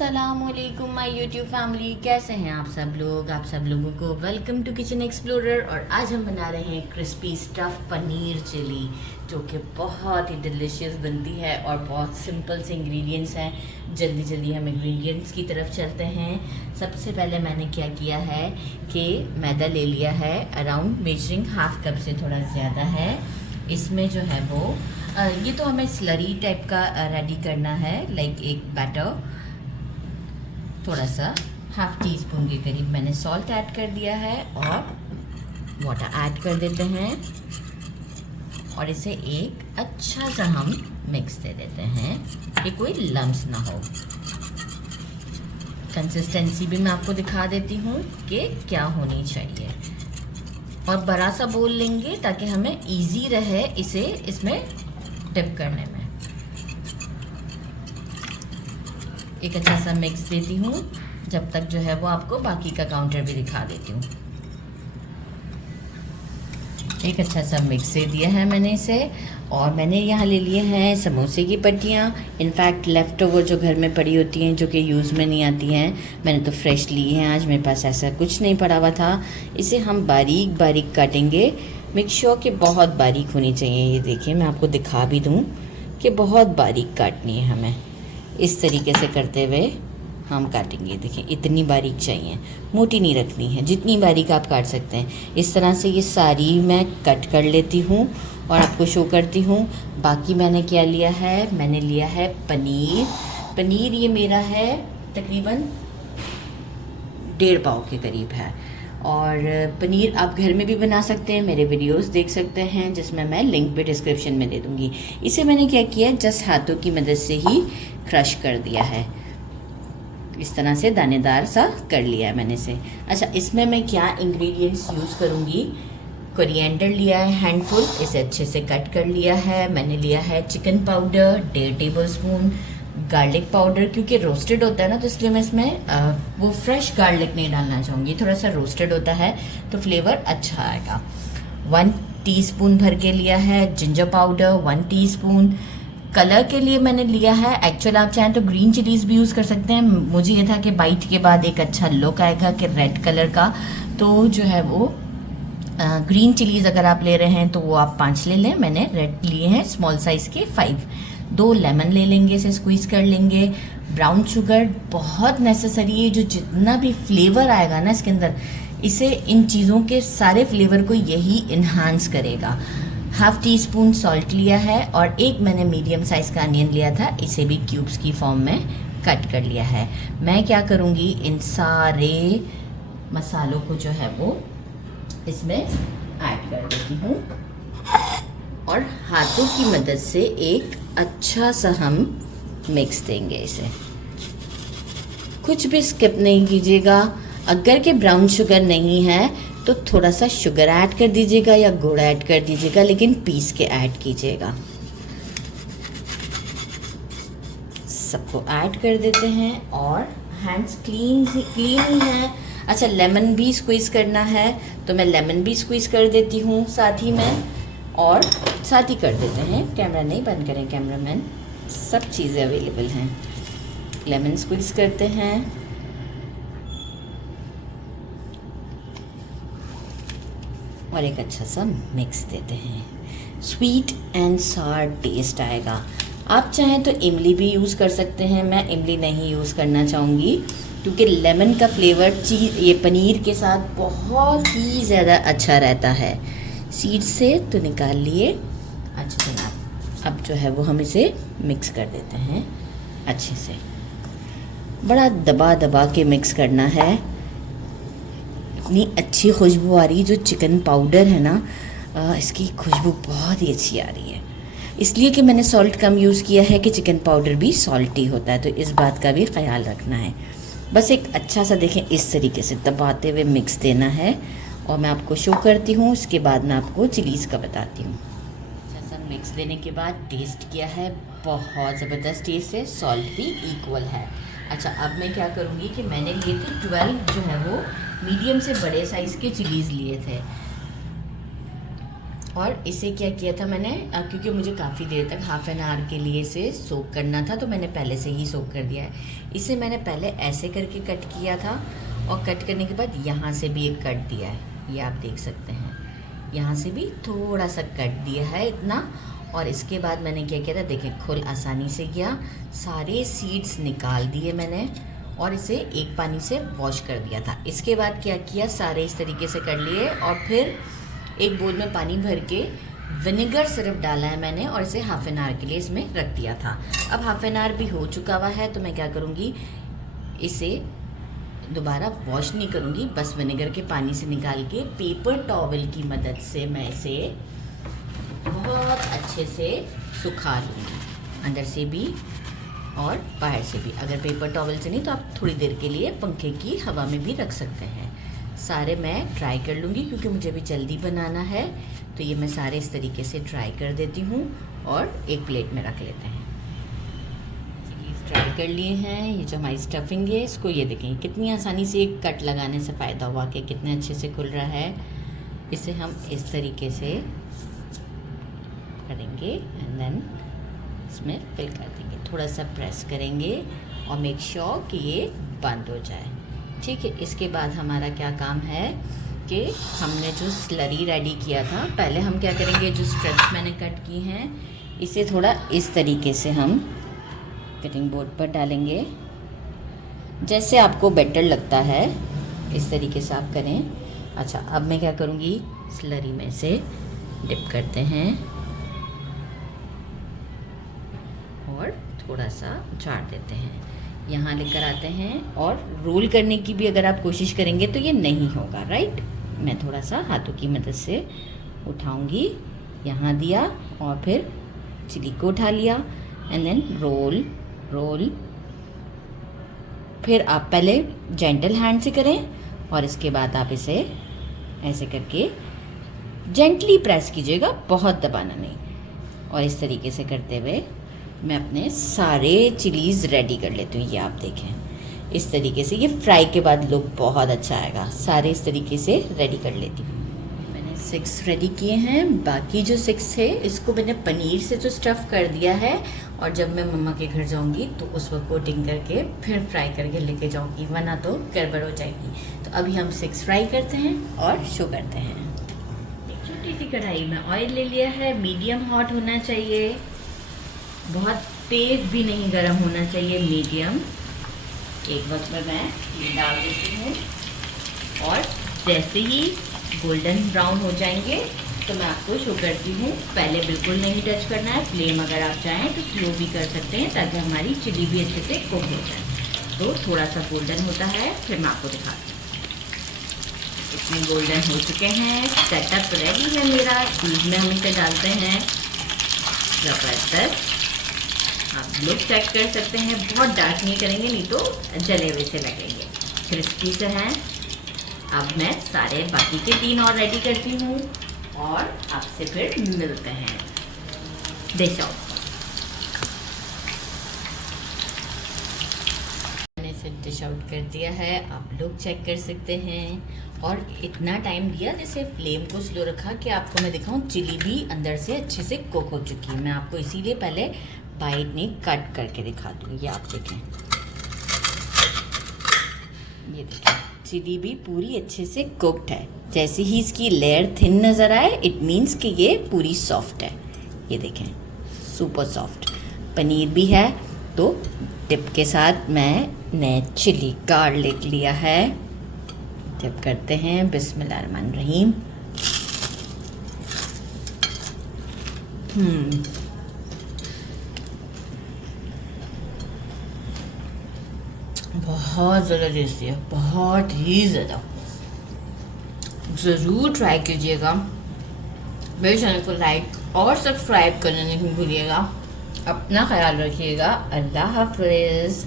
अस्सलामुअलैकुम my YouTube family, कैसे हैं आप सब लोग। आप सब लोगों को वेलकम टू किचन एक्सप्लोरर। और आज हम बना रहे हैं क्रिस्पी स्टफ़ पनीर चिली, जो कि बहुत ही डिलीशियस बनती है और बहुत सिंपल से इंग्रेडिएंट्स हैं। जल्दी जल्दी हम इंग्रेडिएंट्स की तरफ चलते हैं। सबसे पहले मैंने क्या किया है कि मैदा ले लिया है, अराउंड मेजरिंग हाफ कप से थोड़ा ज़्यादा है। इसमें जो है वो ये तो हमें स्लरी टाइप का रेडी करना है, लाइक एक बैटर। थोड़ा सा हाफ टी स्पून के करीब मैंने सॉल्ट ऐड कर दिया है और वाटर ऐड कर देते हैं और इसे एक अच्छा सा हम मिक्स दे देते हैं कि कोई लम्स ना हो। कंसिस्टेंसी भी मैं आपको दिखा देती हूँ कि क्या होनी चाहिए। और बड़ा सा बोल लेंगे ताकि हमें इजी रहे इसे इसमें डिप करने में। एक अच्छा सा मिक्स देती हूँ जब तक जो है वो आपको बाकी का काउंटर भी दिखा देती हूँ। एक अच्छा सा मिक्स दे दिया है मैंने इसे। और मैंने यहाँ ले लिए हैं समोसे की पट्टियाँ। इनफैक्ट लेफ़्ट ओवर जो घर में पड़ी होती हैं, जो कि यूज़ में नहीं आती हैं, मैंने तो फ्रेश ली हैं। आज मेरे पास ऐसा कुछ नहीं पड़ा हुआ था। इसे हम बारीक बारीक काटेंगे। मेक श्योर कि बहुत बारीक होनी चाहिए। ये देखिए, मैं आपको दिखा भी दूँ कि बहुत बारीक काटनी है हमें। इस तरीके से करते हुए हम काटेंगे। देखिए, इतनी बारीक चाहिए, मोटी नहीं रखनी है, जितनी बारीक आप काट सकते हैं। इस तरह से ये सारी मैं कट कर लेती हूँ और आपको शो करती हूँ। बाकी मैंने क्या लिया है, मैंने लिया है पनीर ये मेरा है तकरीबन 1.5 पाव के करीब है। और पनीर आप घर में भी बना सकते हैं, मेरे वीडियोस देख सकते हैं जिसमें मैं लिंक भी डिस्क्रिप्शन में दे दूँगी। इसे मैंने क्या किया, जस्ट हाथों की मदद से ही क्रश कर दिया है। इस तरह से दानेदार सा कर लिया है मैंने इसे। अच्छा, इसमें मैं क्या इंग्रेडिएंट्स यूज़ करूँगी। कोरिएंडर लिया है हैंडफुल, इसे अच्छे से कट कर लिया है। मैंने लिया है chicken powder 1.5 tablespoon, garlic powder क्योंकि रोस्टेड होता है ना, तो इसलिए मैं इसमें वो फ्रेश गार्लिक नहीं डालना चाहूँगी। थोड़ा सा रोस्टेड होता है तो फ्लेवर अच्छा आएगा। 1 टीस्पून भर के लिया है जिंजर पाउडर, 1 टीस्पून। कलर के लिए मैंने लिया है, एक्चुअल आप चाहें तो ग्रीन चिलीज़ भी यूज़ कर सकते हैं। मुझे ये था कि बाइट के बाद एक अच्छा लुक आएगा कि रेड कलर का, तो जो है वो ग्रीन चिलीज़ अगर आप ले रहे हैं तो वो आप 5 ले लें। मैंने रेड लिए हैं स्मॉल साइज़ के 5। 2 लेमन ले लेंगे, इसे स्क्वीज़ कर लेंगे। ब्राउन शुगर बहुत नेसेसरी है, जो जितना भी फ्लेवर आएगा ना इसके अंदर, इसे इन चीज़ों के सारे फ्लेवर को यही इन्हांस करेगा। हाफ टी स्पून सॉल्ट लिया है और एक मैंने मीडियम साइज़ का अनियन लिया था, इसे भी क्यूब्स की फॉर्म में कट कर लिया है। मैं क्या करूँगी, इन सारे मसालों को जो है वो इसमें ऐड कर देती हूँ और हाथों की मदद से एक अच्छा सा हम मिक्स देंगे इसे। कुछ भी स्किप नहीं कीजिएगा। अगर के ब्राउन शुगर नहीं है तो थोड़ा सा शुगर ऐड कर दीजिएगा या गुड़ ऐड कर दीजिएगा, लेकिन पीस के ऐड कीजिएगा। सबको ऐड कर देते हैं और हैंड्स क्लीन ही है। अच्छा, लेमन भी स्क्वीज़ करना है तो मैं लेमन भी स्क्वीज़ कर देती हूँ साथ ही में, और साथ ही कर देते हैं। कैमरा नहीं बंद करें कैमरामैन, सब चीज़ें अवेलेबल हैं। लेमन स्क्वीज़ करते हैं और एक अच्छा सा मिक्स देते हैं। स्वीट एंड सार टेस्ट आएगा। आप चाहें तो इमली भी यूज़ कर सकते हैं, मैं इमली नहीं यूज़ करना चाहूँगी क्योंकि लेमन का फ्लेवर ये पनीर के साथ बहुत ही ज़्यादा अच्छा रहता है। सीड से तो निकाल लिए। अच्छा जनाब, अब जो है वो हम इसे मिक्स कर देते हैं अच्छे से। बड़ा दबा दबा के मिक्स करना है। इतनी अच्छी खुशबू आ रही है, जो चिकन पाउडर है ना, इसकी खुशबू बहुत ही अच्छी आ रही है। इसलिए कि मैंने सॉल्ट कम यूज़ किया है कि चिकन पाउडर भी सॉल्टी होता है, तो इस बात का भी ख्याल रखना है। बस एक अच्छा सा देखें, इस तरीके से दबाते हुए मिक्स देना है और मैं आपको शो करती हूँ। उसके बाद मैं आपको चिलीज़ का बताती हूँ। अच्छा सा मिक्स देने के बाद टेस्ट किया है, बहुत ज़बरदस्त टेस्ट है, सॉल्ट भी इक्वल है। अच्छा, अब मैं क्या करूँगी कि मैंने लिए थे 12 जो है वो मीडियम से बड़े साइज़ के चिलीज़ लिए थे और इसे क्या किया था मैंने, क्योंकि मुझे काफ़ी देर तक हाफ एन आवर के लिए इसे सोक करना था, तो मैंने पहले से ही सोक कर दिया है। इसे मैंने पहले ऐसे करके कट किया था और कट करने के बाद यहाँ से भी एक कट दिया है, ये आप देख सकते हैं। यहाँ से भी थोड़ा सा कट दिया है इतना। और इसके बाद मैंने क्या किया था, देखें खुल आसानी से गया, सारे सीड्स निकाल दिए मैंने और इसे एक पानी से वॉश कर दिया था। इसके बाद क्या किया, सारे इस तरीके से कर लिए और फिर एक बोल में पानी भर के विनेगर सिर्फ डाला है मैंने और इसे हाफ एन आवर के लिए इसमें रख दिया था। अब हाफ एन आवर भी हो चुका हुआ है, तो मैं क्या करूँगी, इसे दोबारा वॉश नहीं करूँगी, बस विनेगर के पानी से निकाल के पेपर टॉवल की मदद से मैं इसे बहुत अच्छे से सुखा लूँगी, अंदर से भी और बाहर से भी। अगर पेपर टॉवल से नहीं तो आप थोड़ी देर के लिए पंखे की हवा में भी रख सकते हैं। सारे मैं ट्राई कर लूँगी क्योंकि मुझे भी जल्दी बनाना है, तो ये मैं सारे इस तरीके से ट्राई कर देती हूँ और एक प्लेट में रख लेते हैं। ट्राई कर लिए हैं। ये जो हमारी स्टफिंग है, इसको ये देखें कितनी आसानी से एक कट लगाने से फ़ायदा हुआ कि कितने अच्छे से खुल रहा है। इसे हम इस तरीके से करेंगे एंड देन इसमें फिल कर देंगे, थोड़ा सा प्रेस करेंगे और मेक श्योर कि ये बंद हो जाए। ठीक है, इसके बाद हमारा क्या काम है कि हमने जो स्लरी रेडी किया था, पहले हम क्या करेंगे, जो स्ट्रिप्स मैंने कट की हैं इसे थोड़ा इस तरीके से हम कटिंग बोर्ड पर डालेंगे, जैसे आपको बेटर लगता है इस तरीके से आप करें। अच्छा, अब मैं क्या करूँगी, स्लरी में से डिप करते हैं और थोड़ा सा झाड़ देते हैं, यहाँ लेकर आते हैं। और रोल करने की भी अगर आप कोशिश करेंगे तो ये नहीं होगा, राइट। मैं थोड़ा सा हाथों की मदद से उठाऊंगी, यहाँ दिया और फिर चिली को उठा लिया एंड देन रोल रोल। फिर आप पहले जेंटल हैंड से करें और इसके बाद आप इसे ऐसे करके जेंटली प्रेस कीजिएगा, बहुत दबाना नहीं। और इस तरीके से करते हुए मैं अपने सारे चिलीज़ रेडी कर लेती हूँ। ये आप देखें इस तरीके से, ये फ्राई के बाद लुक बहुत अच्छा आएगा। सारे इस तरीके से रेडी कर लेती हूँ। मैंने 6 रेडी किए हैं, बाकी जो 6 थे इसको मैंने पनीर से तो स्टफ़ कर दिया है और जब मैं मम्मा के घर जाऊँगी तो उस वक्त कोटिंग करके फिर फ्राई करके लेके जाऊँगी, वरना तो गड़बड़ हो जाएगी। तो अभी हम 6 फ्राई करते हैं और शो करते हैं। एक छोटी सी कढ़ाई में ऑयल ले लिया है, मीडियम हॉट होना चाहिए, बहुत तेज़ भी नहीं गर्म होना चाहिए, मीडियम। एक वक्त में मैं ये डाल देती हूँ और जैसे ही गोल्डन ब्राउन हो जाएंगे तो मैं आपको शो करती हूँ। पहले बिल्कुल नहीं टच करना है, फ्लेम अगर आप चाहें तो स्लो भी कर सकते हैं ताकि हमारी चिली भी अच्छे से कुक हो जाए। तो थोड़ा सा गोल्डन होता है फिर मैं आपको दिखाती हूँ। इतने गोल्डन हो चुके हैं, सेटअप रेडी है मेरा। दूध में हम इसे डालते हैं, ज़बरदस्त। आप लोग चेक कर सकते हैं, बहुत डार्क नहीं करेंगे नहीं तो जले हुए से लगेंगे, क्रिस्पी से हैं। अब मैं सारे बाकी के 3 और रेडी करती हूँ और आपसे फिर मिलते हैं। डिश आउट, मैंने इसे डिश आउट कर दिया है, आप लोग चेक कर सकते हैं। और इतना टाइम दिया जैसे फ्लेम को स्लो रखा कि आपको मैं दिखाऊं, चिली भी अंदर से अच्छे से कुक हो चुकी है। मैं आपको इसीलिए पहले बाइट नहीं कट करके दिखा दूँ। ये आप देखें, ये देखें चिली भी पूरी अच्छे से कुक्ड है। जैसे ही इसकी लेयर थिन नज़र आए इट मीन्स कि ये पूरी सॉफ्ट है। ये देखें सुपर सॉफ्ट। पनीर भी है, तो डिप के साथ मैंने चिली गार्लिक लिया है। डिप करते हैं, बिस्मिल्लाहिर्रहमानिर्रहीम। बहुत ज़्यादा टेस्टी है, बहुत ही ज़्यादा। ज़रूर ट्राई कीजिएगा। मेरे चैनल को लाइक और सब्सक्राइब करना नहीं भूलिएगा। अपना ख्याल रखिएगा। अल्लाह हाफ़िज़।